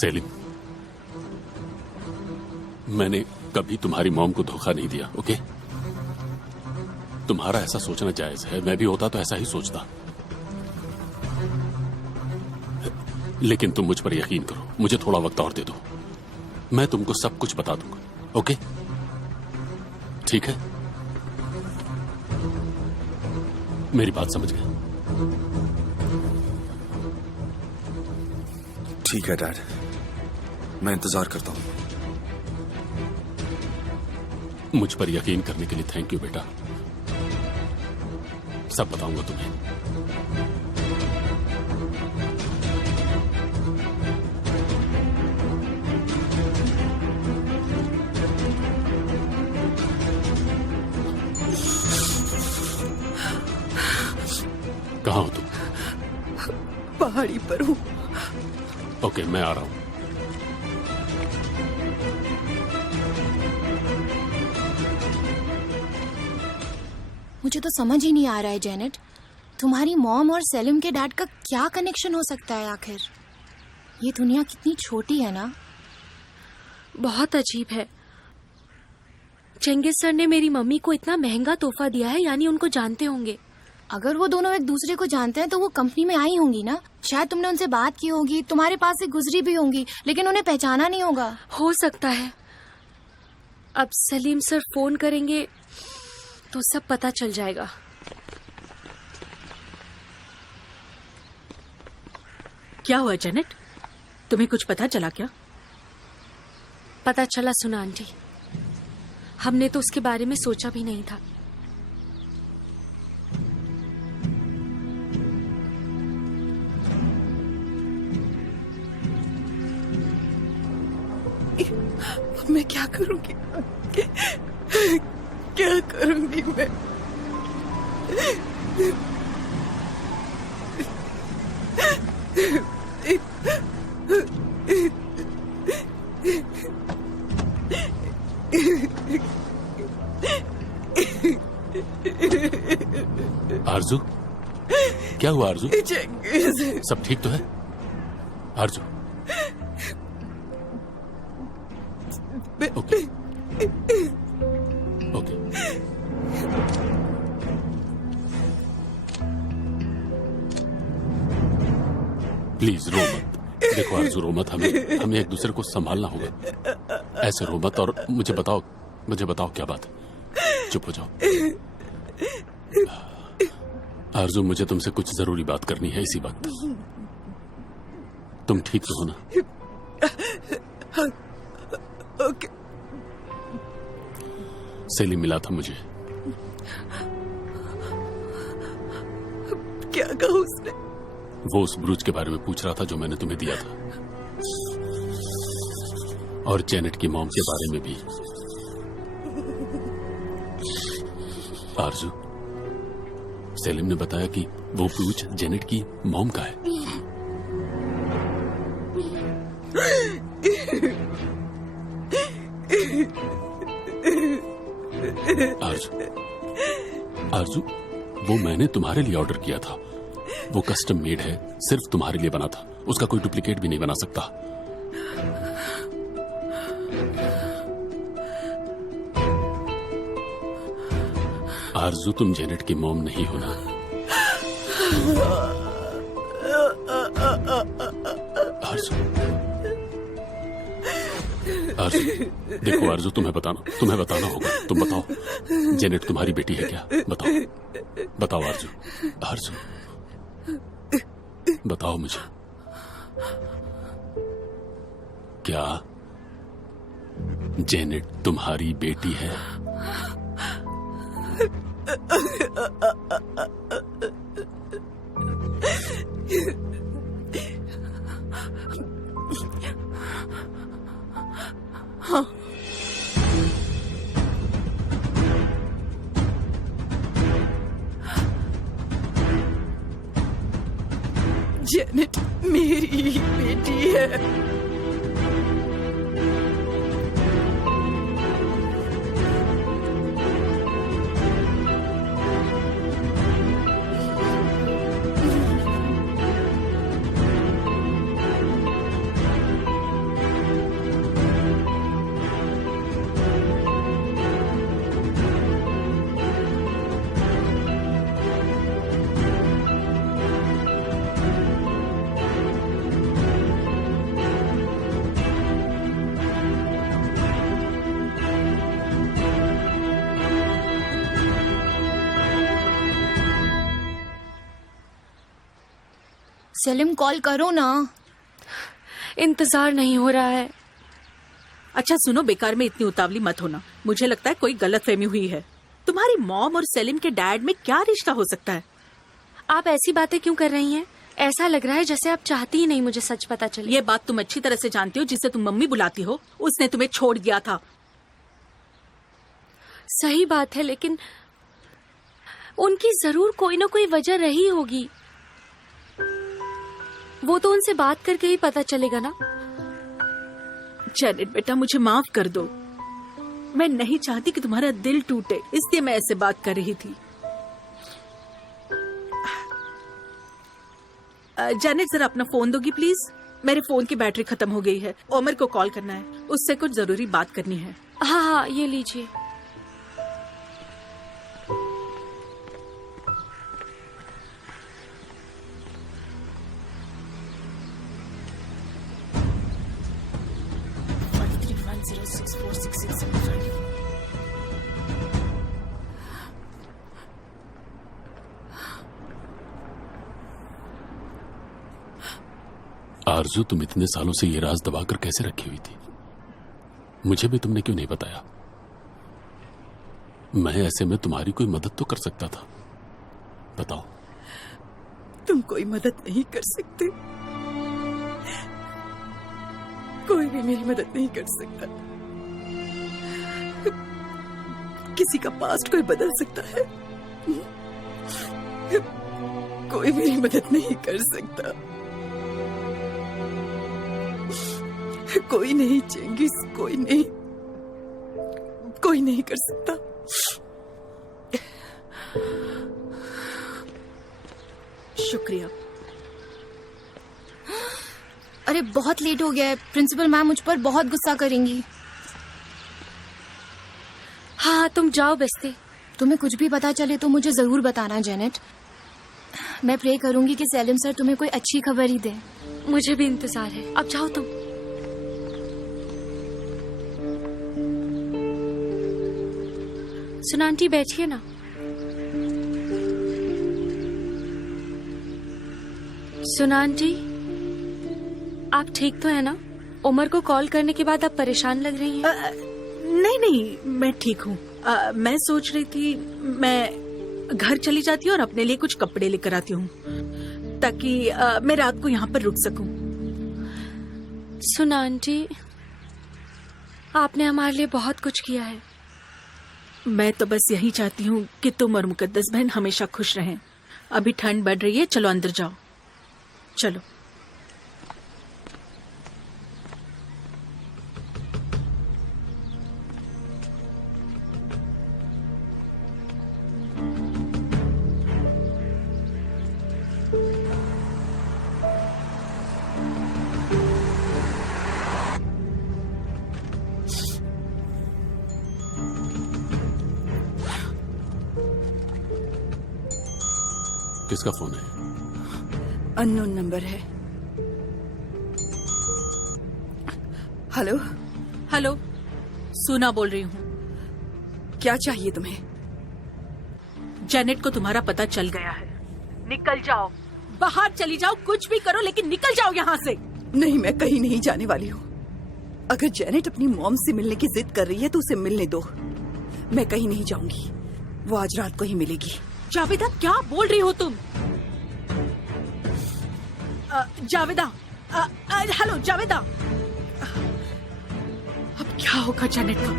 सेलिम, मैंने कभी तुम्हारी मॉम को धोखा नहीं दिया, ओके? तुम्हारा ऐसा सोचना जायज है, मैं भी होता तो ऐसा ही सोचता। लेकिन तुम मुझ पर यकीन करो, मुझे थोड़ा वक्त और दे दो, मैं तुमको सब कुछ बता दूंगा, ओके? ठीक है? मेरी बात समझ गए? ठीक है डैड, मैं इंतजार करता हूं। मुझ पर यकीन करने के लिए थैंक यू बेटा। सब बताऊंगा तुम्हें। कहाँ हो तुम? पहाड़ी पर हूँ। ओके, मैं आ रहा हूं। मुझे तो समझ ही नहीं आ रहा है जेनेट, तुम्हारी मॉम और सेलिम के डैड का क्या कनेक्शन हो सकता है आखिर? ये दुनिया कितनी छोटी है ना। बहुत अजीब है। चेंगिस सर ने मेरी मम्मी को इतना महंगा तोहफा दिया है, यानी उनको जानते होंगे। अगर वो दोनों एक दूसरे को जानते हैं तो वो कंपनी में आई होंगी ना। शायद तुमने उनसे बात की होगी, तुम्हारे पास से गुजरी भी होंगी, लेकिन उन्हें पहचाना नहीं होगा। हो सकता है। अब सलीम सर फोन करेंगे तो सब पता चल जाएगा। क्या हुआ जेनेट, तुम्हें कुछ पता चला क्या? पता चला सुना आंटी, हमने तो उसके बारे में सोचा भी नहीं था। मैं क्या करूंगी? क्या करूंगी मैं? आरजू, क्या हुआ आरजू? चेंगिस, सब ठीक तो है आरजू? Okay okay. प्लीज रो मत। देखो आरजू, रो मत। हमें एक दूसरे को संभालना होगा। ऐसे रो मत और मुझे बताओ क्या बात है। चुप हो जाओ। आरजू, मुझे तुमसे कुछ जरूरी बात करनी है इसी वक्त। तुम ठीक तो हो ना? ओके। सेलिम मिला था मुझे। क्या कहा उसने? वो उस ब्रूच के बारे में पूछ रहा था जो मैंने तुम्हें दिया था, और जेनेट की मॉम के बारे में भी। आरजू, सेलिम ने बताया कि वो ब्रूच जेनेट की मॉम का है। आरजू, वो मैंने तुम्हारे लिए ऑर्डर किया था। वो कस्टम मेड है, सिर्फ तुम्हारे लिए बना था। उसका कोई डुप्लीकेट भी नहीं बना सकता। आरजू, तुम जेनेट की मॉम नहीं हो ना? आरजू, देखो आरजू, तुम्हें बताना होगा। तुम बताओ, जेनेट तुम्हारी बेटी है क्या? बताओ आरजू। बताओ मुझे, क्या जेनेट तुम्हारी बेटी है? हाँ। जेनेट मेरी बेटी है। सेलिम कॉल करो ना। इंतजार नहीं हो रहा है। अच्छा सुनो, बेकार में इतनी उतावली मत होना। मुझे लगता है कोई गलतफहमी हुई है। तुम्हारी मॉम और सेलिम के डैड में क्या रिश्ता हो सकता है? आप ऐसी बातें क्यों कर रही हैं? ऐसा लग रहा है जैसे आप चाहती ही नहीं मुझे सच पता चले। ये बात तुम अच्छी तरह से जानती हो। जिसे तुम मम्मी बुलाती हो उसने तुम्हें छोड़ दिया था। सही बात है, लेकिन उनकी जरूर कोई ना कोई वजह रही होगी। वो तो उनसे बात करके ही पता चलेगा ना। जेनेट बेटा, मुझे माफ कर दो। मैं नहीं चाहती कि तुम्हारा दिल टूटे, इसलिए मैं ऐसे बात कर रही थी। जेनेट, जरा अपना फोन दोगी प्लीज? मेरे फोन की बैटरी खत्म हो गई है। ओमर को कॉल करना है, उससे कुछ जरूरी बात करनी है। हाँ हाँ, ये लीजिए। आरजू, तुम इतने सालों से ये राज दबाकर कैसे रखी हुई थी? मुझे भी तुमने क्यों नहीं बताया? मैं ऐसे में तुम्हारी कोई मदद तो कर सकता था। बताओ। तुम कोई मदद नहीं कर सकते। कोई भी मेरी मदद नहीं कर सकता। किसी का पास्ट कोई बदल सकता है, कोई मेरी मदद नहीं कर सकता। कोई नहीं चेंगिस, कोई नहीं, कोई नहीं कर सकता। शुक्रिया। अरे बहुत लेट हो गया है। प्रिंसिपल मैम मुझ पर बहुत गुस्सा करेंगी। हाँ, तुम जाओ बस्ती। तुम्हें कुछ भी पता चले तो मुझे जरूर बताना जेनेट। मैं प्रे करूंगी कि सेलिम सर तुम्हें कोई अच्छी खबर ही दे। मुझे भी इंतजार है। अब जाओ तुम। सुना आंटी, बैठिए ना। सुना आंटी, आप ठीक तो है ना? उमर को कॉल करने के बाद आप परेशान लग रही हैं। नहीं नहीं, मैं ठीक हूँ। मैं सोच रही थी मैं घर चली जाती हूँ और अपने लिए कुछ कपड़े लेकर आती हूँ, ताकि मैं रात को यहाँ पर रुक सकूं। सुना आंटी, आपने हमारे लिए बहुत कुछ किया है। मैं तो बस यही चाहती हूँ कि तुम और मुकद्दस बहन हमेशा खुश रहें। अभी ठंड बढ़ रही है, चलो अंदर जाओ। चलो। किसका फोन है? अननोन नंबर है। हेलो। हेलो, सुना बोल रही हूँ। क्या चाहिए तुम्हें? जेनेट को तुम्हारा पता चल गया है। निकल जाओ, बाहर चली जाओ, कुछ भी करो लेकिन निकल जाओ यहाँ से। नहीं, मैं कहीं नहीं जाने वाली हूँ। अगर जेनेट अपनी मॉम से मिलने की जिद कर रही है तो उसे मिलने दो। मैं कहीं नहीं जाऊंगी, वो आज रात को ही मिलेगी। जावेदा, क्या बोल रही हो तुम? जावेदा, हेलो जावेदा। अब क्या होगा जेनेट का?